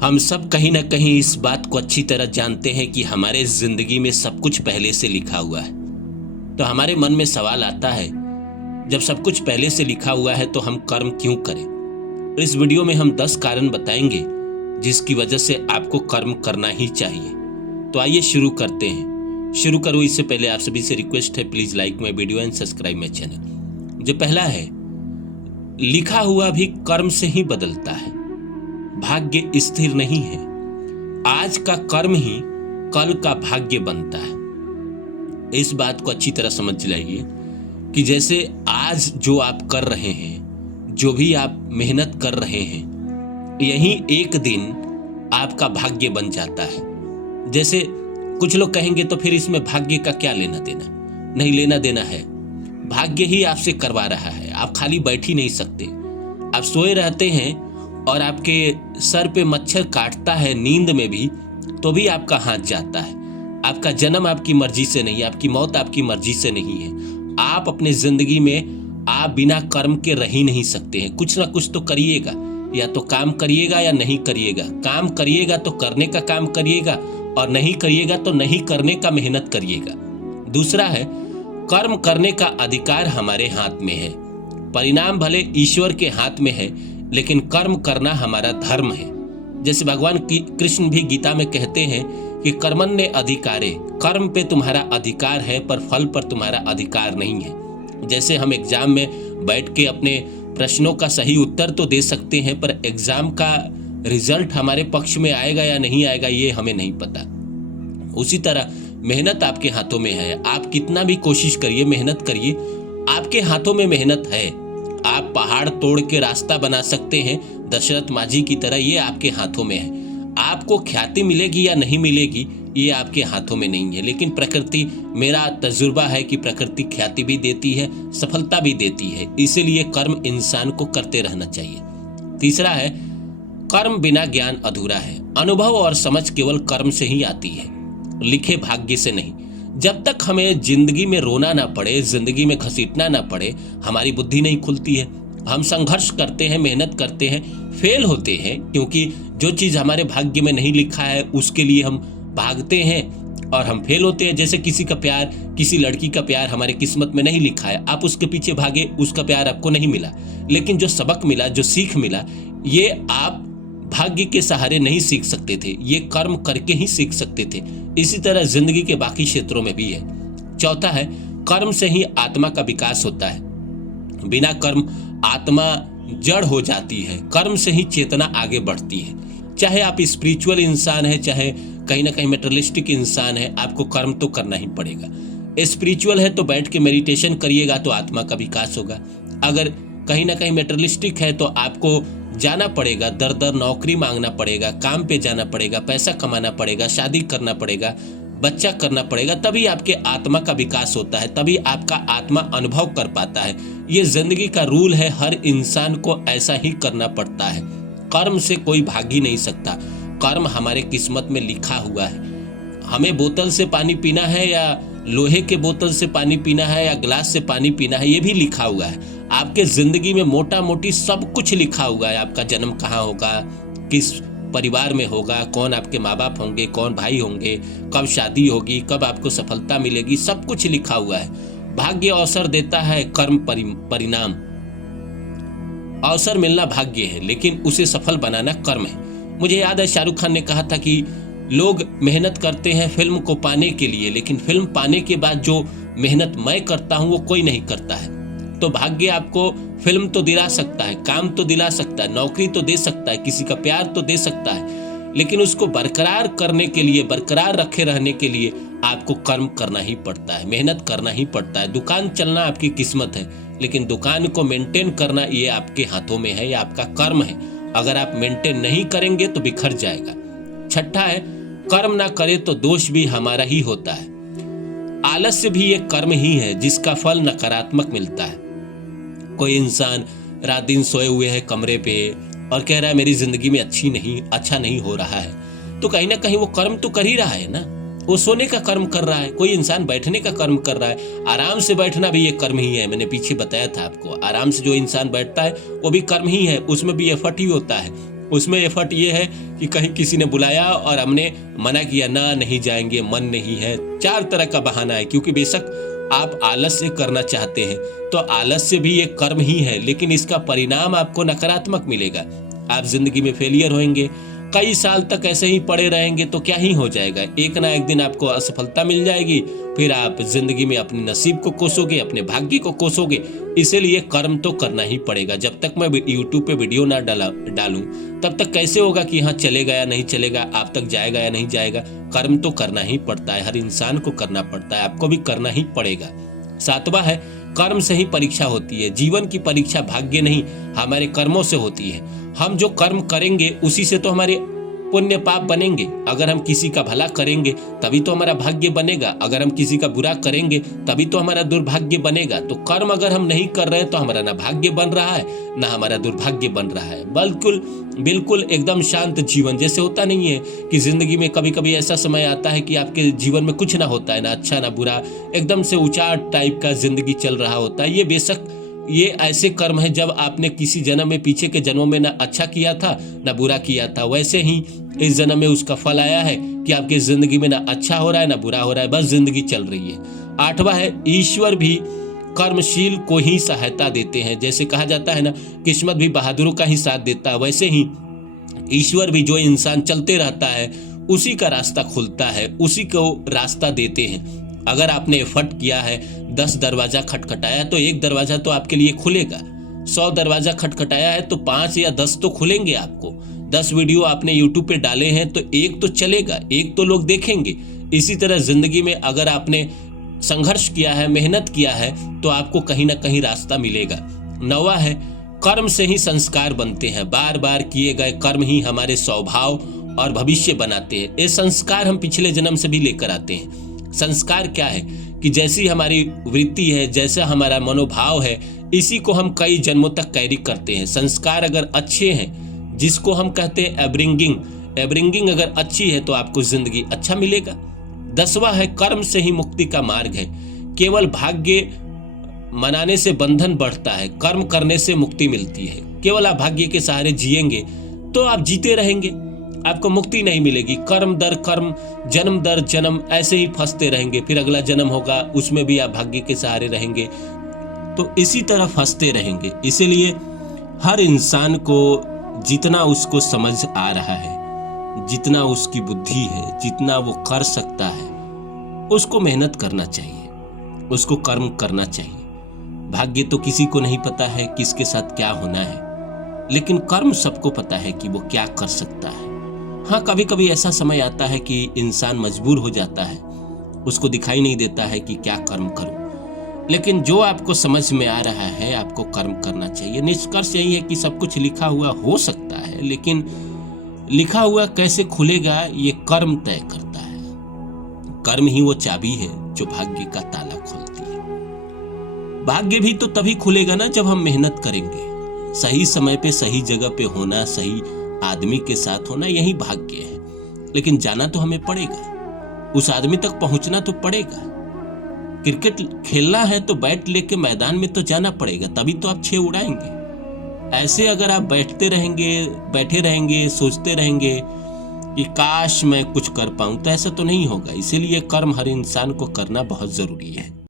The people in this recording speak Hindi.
हम सब कहीं ना कहीं इस बात को अच्छी तरह जानते हैं कि हमारे जिंदगी में सब कुछ पहले से लिखा हुआ है। तो हमारे मन में सवाल आता है, जब सब कुछ पहले से लिखा हुआ है तो हम कर्म क्यों करें। तो इस वीडियो में हम 10 कारण बताएंगे जिसकी वजह से आपको कर्म करना ही चाहिए। तो आइए शुरू करते हैं। शुरू करूँ इससे पहले आप सभी से रिक्वेस्ट है, please like my video and subscribe my channel. जो पहला है, लिखा हुआ भी कर्म से ही बदलता है। भाग्य स्थिर नहीं है। आज का कर्म ही कल का भाग्य बनता है। इस बात को अच्छी तरह समझ लाइए कि जैसे आज जो आप कर रहे हैं, जो भी आप मेहनत कर रहे हैं, यही एक दिन आपका भाग्य बन जाता है। जैसे कुछ लोग कहेंगे तो फिर इसमें भाग्य का क्या लेना देना। नहीं, लेना देना है। भाग्य ही आपसे करवा रहा है। आप खाली बैठ ही नहीं सकते। आप सोए रहते हैं और आपके सर पे मच्छर काटता है नींद में भी, तो भी आपका हाथ जाता है। आपका जन्म आपकी मर्जी से नहीं, आपकी मौत आपकी मर्जी से नहीं है। आप अपने जिंदगी में आप बिना कर्म के रह ही नहीं सकते हैं। कुछ ना कुछ तो करिएगा, या तो काम करिएगा या नहीं करिएगा। काम करिएगा तो करने का काम करिएगा, और नहीं करिएगा तो नहीं करने का मेहनत करिएगा। दूसरा है, कर्म करने का अधिकार हमारे हाथ में है। परिणाम भले ईश्वर के हाथ में है, लेकिन कर्म करना हमारा धर्म है। जैसे भगवान कृष्ण भी गीता में कहते हैं कि कर्मण्य अधिकारे, कर्म पे तुम्हारा अधिकार है पर फल पर तुम्हारा अधिकार नहीं है। जैसे हम एग्जाम में बैठ के अपने प्रश्नों का सही उत्तर तो दे सकते हैं, पर एग्जाम का रिजल्ट हमारे पक्ष में आएगा या नहीं आएगा ये हमें नहीं पता। उसी तरह मेहनत आपके हाथों में है। आप कितना भी कोशिश करिए, मेहनत करिए, आपके हाथों में मेहनत है। आप पहाड़ तोड़ के रास्ता बना सकते हैं दशरथ माझी की तरह, ये आपके हाथों में है। आपको ख्याति मिलेगी या नहीं मिलेगी ये आपके हाथों में नहीं है, लेकिन प्रकृति, मेरा तजुर्बा है कि प्रकृति ख्याति भी देती है, सफलता भी देती है। इसीलिए कर्म इंसान को करते रहना चाहिए। तीसरा है, कर्म बिना ज्ञान अधूरा है। अनुभव और समझ केवल कर्म से ही आती है, लिखे भाग्य से नहीं। जब तक हमें जिंदगी में रोना ना पड़े, जिंदगी में घसीटना ना पड़े, हमारी बुद्धि नहीं खुलती है। हम संघर्ष करते हैं, मेहनत करते हैं, फेल होते हैं, क्योंकि जो चीज हमारे भाग्य में नहीं लिखा है उसके लिए हम भागते हैं और हम फेल होते हैं। जैसे किसी का प्यार, किसी लड़की का प्यार हमारे किस्मत में नहीं लिखा है, आप उसके पीछे भागे, उसका प्यार आपको नहीं मिला, लेकिन जो सबक मिला, जो सीख मिला, ये आप भाग्य के सहारे नहीं सीख सकते थे, ये कर्म करके ही सीख सकते थे। इसी तरह जिंदगी के बाकी क्षेत्रों में भी है। चौथा है, कर्म से ही आत्मा का विकास होता है। बिना कर्म आत्मा जड़ हो जाती है, कर्म से ही चेतना आगे बढ़ती है। चाहे आप स्पिरिचुअल इंसान है, चाहे कहीं ना कहीं मेटेरियलिस्टिक इंसान है, आपको कर्म तो करना ही पड़ेगा। स्पिरिचुअल है तो बैठ के मेडिटेशन करिएगा तो आत्मा का विकास होगा। अगर कहीं ना कहीं मेटेरियलिस्टिक है तो आपको जाना पड़ेगा, दर दर नौकरी मांगना पड़ेगा, काम पे जाना पड़ेगा, पैसा कमाना पड़ेगा, शादी करना पड़ेगा, बच्चा करना पड़ेगा, तभी आपके आत्मा का विकास होता है, तभी आपका आत्मा अनुभव कर पाता है। ये जिंदगी का रूल है, हर इंसान को ऐसा ही करना पड़ता है। कर्म से कोई भाग ही नहीं सकता। कर्म हमारे किस्मत में लिखा हुआ है। हमें बोतल से पानी पीना है या लोहे के बोतल से पानी पीना है या ग्लास से पानी पीना है, ये भी लिखा हुआ है। आपके जिंदगी में मोटा मोटी सब कुछ लिखा हुआ है। आपका जन्म कहाँ होगा, किस परिवार में होगा, कौन आपके माँ बाप होंगे, कौन भाई होंगे, कब शादी होगी, कब आपको सफलता मिलेगी, सब कुछ लिखा हुआ है। भाग्य अवसर देता है, कर्म परिणाम। अवसर मिलना भाग्य है, लेकिन उसे सफल बनाना कर्म है। मुझे याद है शाहरुख खान ने कहा था कि लोग मेहनत करते हैं फिल्म को पाने के लिए, लेकिन फिल्म पाने के बाद जो मेहनत मैं करता हूं वो कोई नहीं करता है। तो भाग्य आपको फिल्म तो दिला सकता है, काम तो दिला सकता है, नौकरी तो दे सकता है, किसी का प्यार तो दे सकता है, लेकिन उसको बरकरार करने के लिए, बरकरार रखे रहने के लिए आपको कर्म करना ही पड़ता है, मेहनत करना ही पड़ता है। दुकान चलना आपकी किस्मत है, लेकिन दुकान को मेंटेन करना ये आपके हाथों में है, ये आपका कर्म है। अगर आप मेंटेन नहीं करेंगे तो बिखर जाएगा। छठा है, कर्म ना करे तो दोष भी हमारा ही होता है। आलस्य भी एक कर्म ही है जिसका फल नकारात्मक मिलता है। कोई इंसान रात दिन सोए हुए है कमरे पे और कह रहा है मेरी जिंदगी में अच्छा नहीं हो रहा है, तो कहीं ना कहीं वो कर्म तो कर ही रहा है ना। वो सोने का कर्म कर रहा है, कोई इंसान बैठने का कर्म कर रहा है। आराम से बैठना भी एक कर्म ही है। मैंने पीछे बताया था आपको, आराम से जो इंसान बैठता है वो भी कर्म ही है, उसमें भी एफर्ट ही होता है। उसमें एफर्ट ये है कि कहीं किसी ने बुलाया और हमने मना किया, ना नहीं जाएंगे, मन नहीं है, 4 तरह का बहाना है। क्योंकि बेशक आप आलस्य करना चाहते हैं तो आलस्य भी एक कर्म ही है, लेकिन इसका परिणाम आपको नकारात्मक मिलेगा। आप जिंदगी में फेलियर होंगे, कई साल तक ऐसे ही पड़े रहेंगे तो क्या ही हो जाएगा, एक ना एक दिन आपको असफलता मिल जाएगी, फिर आप जिंदगी में अपने नसीब को कोसोगे, अपने भाग्य को कोसोगे। इसीलिए कर्म तो करना ही पड़ेगा। जब तक मैं यूट्यूब पे वीडियो ना डालूं तब तक कैसे होगा कि हाँ चलेगा या नहीं चलेगा, आप तक जाएगा या नहीं जाएगा। कर्म तो करना ही पड़ता है, हर इंसान को करना पड़ता है, आपको भी करना ही पड़ेगा। 7वां है, कर्म से ही परीक्षा होती है। जीवन की परीक्षा भाग्य नहीं, हमारे कर्मों से होती है। हम जो कर्म करेंगे उसी से तो हमारे पुण्य पाप बनेंगे। अगर हम किसी का भला करेंगे तभी तो हमारा भाग्य बनेगा, अगर हम किसी का बुरा करेंगे तभी तो हमारा दुर्भाग्य बनेगा। तो कर्म अगर हम नहीं कर रहे हैं तो हमारा ना भाग्य बन रहा है ना हमारा दुर्भाग्य बन रहा है। बिल्कुल एकदम शांत जीवन। जैसे होता नहीं है कि जिंदगी में कभी कभी ऐसा समय आता है कि आपके जीवन में कुछ ना होता है, ना अच्छा ना बुरा, एकदम से उचाट टाइप का जिंदगी चल रहा होता है। ये बेशक ये ऐसे कर्म है जब आपने किसी जन्म में, पीछे के जन्मों में ना अच्छा किया था ना बुरा किया था, वैसे ही इस जन्म में उसका फल आया है कि आपकी जिंदगी में ना अच्छा हो रहा है ना बुरा हो रहा है, बस जिंदगी चल रही है। 8वां है, ईश्वर भी कर्मशील को ही सहायता देते हैं। जैसे कहा जाता है ना, किस्मत भी बहादुरों का ही साथ देता है, वैसे ही ईश्वर भी जो इंसान चलते रहता है उसी का रास्ता खुलता है, उसी को रास्ता देते हैं। अगर आपने एफर्ट किया है, 10 दरवाजा खटखटाया तो 1 दरवाजा तो आपके लिए खुलेगा, 100 दरवाजा खटखटाया है तो 5 या 10 तो खुलेंगे आपको। 10 वीडियो आपने यूट्यूब पे डाले हैं तो 1 तो चलेगा, 1 तो लोग देखेंगे। इसी तरह जिंदगी में अगर आपने संघर्ष किया है, मेहनत किया है तो आपको कहीं ना कहीं रास्ता मिलेगा। 9वां है, कर्म से ही संस्कार बनते हैं। बार बार किए गए कर्म ही हमारे स्वभाव और भविष्य बनाते हैं। ये संस्कार हम पिछले जन्म से भी लेकर आते हैं। संस्कार क्या है कि जैसी हमारी वृत्ति है, जैसा हमारा मनोभाव है, इसी को हम कई जन्मों तक कैरी करते हैं। संस्कार अगर अच्छे हैं, जिसको हम कहते हैं एब्रिंगिंग अगर अच्छी है तो आपको जिंदगी अच्छा मिलेगा। 10वां है, कर्म से ही मुक्ति का मार्ग है। केवल भाग्य मनाने से बंधन बढ़ता है, कर्म करने से मुक्ति मिलती है। केवल आप भाग्य के सहारे जिएंगे तो आप जीते रहेंगे, आपको मुक्ति नहीं मिलेगी। कर्म दर कर्म, जन्म दर जन्म ऐसे ही फंसते रहेंगे, फिर अगला जन्म होगा उसमें भी आप भाग्य के सहारे रहेंगे, तो इसी तरह फंसते रहेंगे। इसीलिए हर इंसान को जितना उसको समझ आ रहा है, जितना उसकी बुद्धि है, जितना वो कर सकता है, उसको मेहनत करना चाहिए, उसको कर्म करना चाहिए। भाग्य तो किसी को नहीं पता है किसके साथ क्या होना है, लेकिन कर्म सबको पता है कि वो क्या कर सकता है। हाँ, कभी कभी ऐसा समय आता है कि इंसान मजबूर हो जाता है, उसको दिखाई नहीं देता है कि क्या कर्म करूं, लेकिन जो आपको समझ में आ रहा है आपको कर्म करना चाहिए। निष्कर्ष यही है कि सब कुछ लिखा हुआ हो सकता है, लेकिन लिखा हुआ कैसे खुलेगा ये कर्म तय करता है। कर्म ही वो चाबी है जो भाग्य का ताला खोलती है। भाग्य भी तो तभी खुलेगा ना जब हम मेहनत करेंगे। सही समय पे सही जगह पे होना, सही आदमी के साथ होना, यही भाग्य है। लेकिन जाना तो हमें पड़ेगा, उस आदमी तक पहुंचना तो पड़ेगा। क्रिकेट खेलना है तो बैट लेके मैदान में तो जाना पड़ेगा, तभी तो आप 6 उड़ाएंगे। ऐसे अगर आप बैठे रहेंगे, सोचते रहेंगे कि काश मैं कुछ कर पाऊं, तो ऐसा तो नहीं होगा। इसीलिए कर्म हर इंसान को करना बहुत जरूरी है।